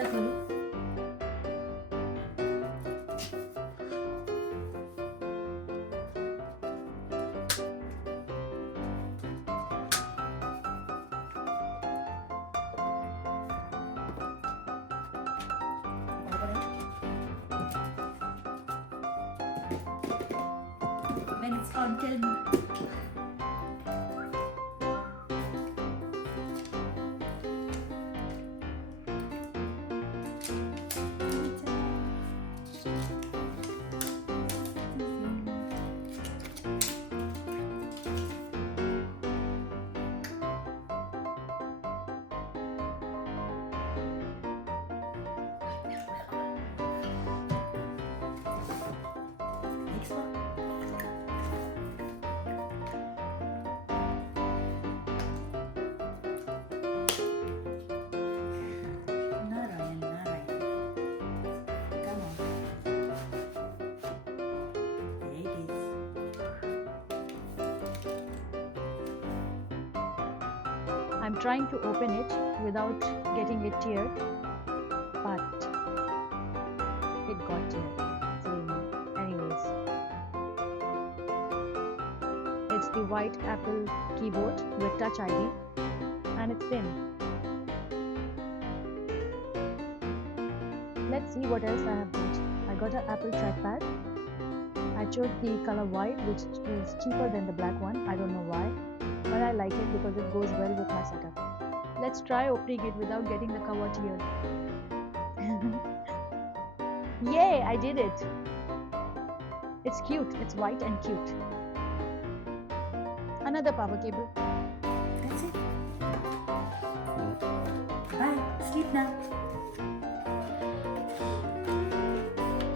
रास्ता खोलो. When it's on, tell me. Next one. Narayan. Come on. There it is. I'm trying to open it without getting it teared, but it got teared. Silly me. Anyways, it's the white Apple keyboard with Touch ID, and it's thin. Let's see what else I have got. I got an Apple Trackpad. I chose the color white, which is cheaper than the black one. I don't know why, but I like it because it goes well with my setup. Let's try opening it without getting the cover teared. Yay, I did it. It's cute. It's white and cute. Another power cable. That's it. Bye. Sleep now.